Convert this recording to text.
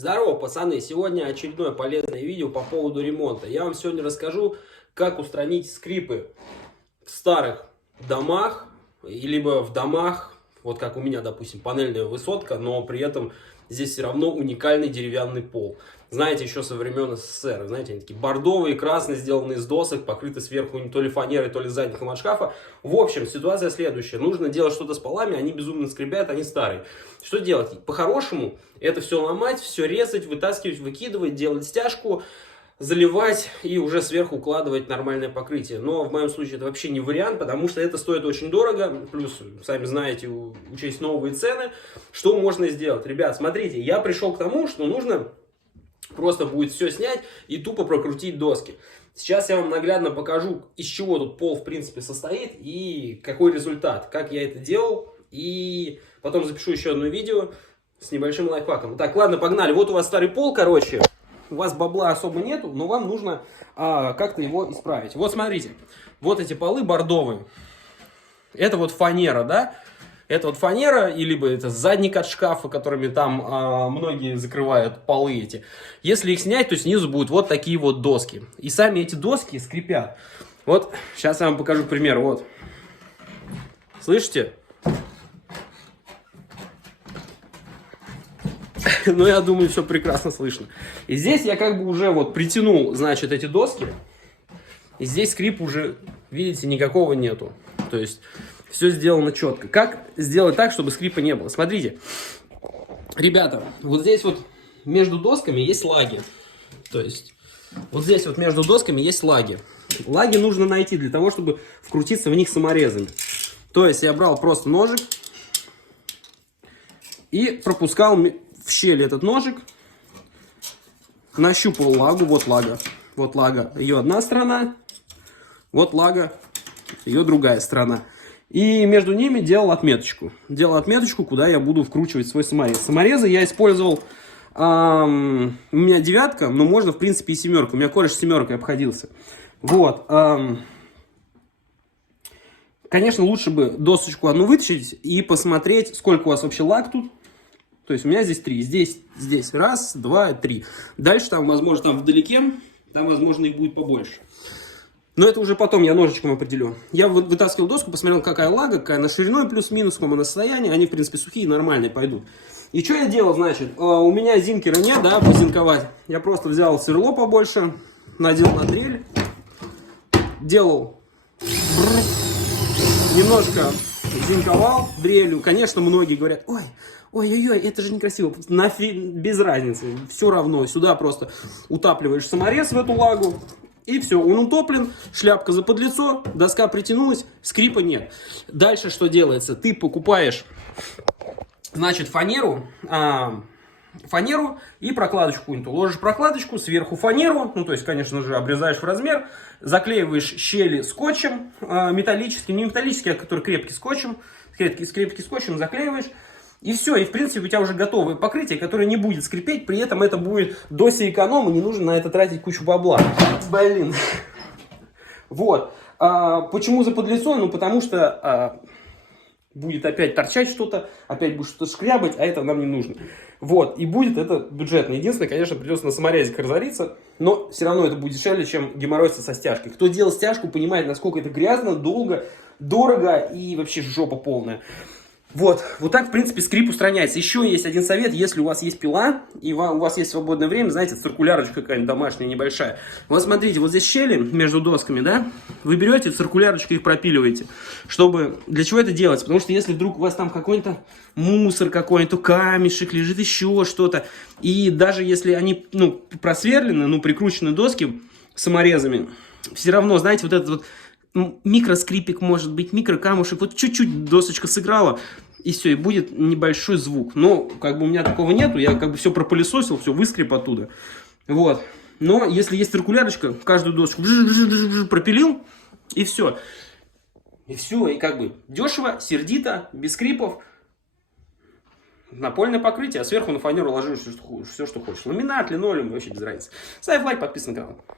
Здорово, пацаны! Сегодня очередное полезное видео по поводу ремонта. Я вам сегодня расскажу, как устранить скрипы в старых домах, либо в домах, вот как у меня, допустим, панельная высотка, но при этом здесь все равно уникальный деревянный пол. Знаете, еще со времен СССР, знаете, они такие бордовые, красные, сделанные из досок, покрыты сверху то ли фанерой, то ли задником от шкафа. В общем, ситуация следующая. Нужно делать что-то с полами, они безумно скрипят, они старые. Что делать? По-хорошему, это все ломать, все резать, вытаскивать, выкидывать, делать стяжку, заливать и уже сверху укладывать нормальное покрытие. Но в моем случае это вообще не вариант, потому что это стоит очень дорого. Плюс, сами знаете, учесть новые цены. Что можно сделать? Ребят, смотрите, я пришел к тому, что нужно просто будет все снять и тупо прокрутить доски. Сейчас я вам наглядно покажу, из чего тут пол в принципе состоит и какой результат, как я это делал. И потом запишу еще одно видео с небольшим лайфхаком. Так, ладно, погнали. Вот у вас старый пол, короче. У вас бабла особо нету, но вам нужно как-то его исправить. Вот смотрите, вот эти полы бордовые. Это вот фанера, да? Это вот фанера, либо это задник от шкафа, которыми там многие закрывают полы эти. Если их снять, то снизу будут вот такие вот доски. И сами эти доски скрипят. Вот, сейчас я вам покажу пример. Вот. Слышите? Ну, я думаю, все прекрасно слышно. И здесь я как бы уже вот притянул, значит, эти доски. И здесь скрип уже, видите, никакого нету. То есть все сделано четко. Как сделать так, чтобы скрипа не было? Смотрите, ребята, вот здесь вот между досками есть лаги. То есть вот здесь вот между досками есть лаги. Лаги нужно найти для того, чтобы вкрутиться в них саморезами. То есть я брал просто ножик и пропускал в щель этот ножик, нащупал лагу, вот лага, ее одна сторона, вот лага, ее другая сторона. И между ними делал отметочку, куда я буду вкручивать свой саморез. Саморезы я использовал, у меня 9, но можно в принципе и 7, у меня кореш 7 обходился. Вот, конечно, лучше бы досочку одну вытащить и посмотреть, сколько у вас вообще лаг тут. То есть у меня здесь 3. Здесь 1, 2, 3. Дальше там, возможно, там вдалеке, там, возможно, их будет побольше. Но это уже потом я ножичком определю. Я вытаскивал доску, посмотрел, какая лага, какая на шириной плюс-минус, в каком она состоянии. Они, в принципе, сухие, нормальные пойдут. И что я делал, значит? У меня зинкера нет, да, позинковать. Я просто взял сверло побольше, надел на дрель, делал, немножко зинковал дрелью. Конечно, многие говорят, ой-ой-ой, это же некрасиво. Нафиг, без разницы, все равно. Сюда просто утапливаешь саморез в эту лагу. И все, он утоплен, шляпка за подлицо, доска притянулась, скрипа нет. Дальше что делается? Ты покупаешь, значит, фанеру и прокладочку какую-нибудь. Ложишь прокладочку, сверху фанеру, ну, то есть, конечно же, обрезаешь в размер, заклеиваешь щели скотчем металлическим, не металлическим, а который крепкий скотчем, крепкий скотчем заклеиваешь. И все, и в принципе у тебя уже готовое покрытие, которое не будет скрипеть, при этом это будет дося эконома, не нужно на это тратить кучу бабла. Блин. Вот. Почему за подлицо? Ну, потому что будет опять торчать что-то, опять будет что-то шкрябать, а это нам не нужно. Вот, и будет это бюджетно. Единственное, конечно, придется на саморезик разориться, но все равно это будет дешевле, чем геморройся со стяжкой. Кто делал стяжку, понимает, насколько это грязно, долго, дорого и вообще жопа полная. Вот так, в принципе, скрип устраняется. Еще есть один совет, если у вас есть пила, и у вас есть свободное время, знаете, циркулярочка какая-нибудь домашняя, небольшая. Вот смотрите, вот здесь щели между досками, да, вы берете циркулярочкой их пропиливаете. Чтобы, для чего это делать? Потому что если вдруг у вас там какой-то мусор какой-то, камешек лежит, еще что-то, и даже если они, ну, просверлены, прикручены доски саморезами, все равно, знаете, вот этот вот микроскрипик может быть, микрокамушек, вот чуть-чуть досочка сыграла, и все, и будет небольшой звук. Но, как бы у меня такого нету, я как бы все пропылесосил, все выскреб оттуда. Вот. Но если есть циркулярочка, каждую доску пропилил, и все. И все, и как бы дешево, сердито, без скрипов. Напольное покрытие, а сверху на фанеру ложишь все, что хочешь. Ламинат, линолеум, вообще без разницы. Ставь лайк, подписывайся на канал.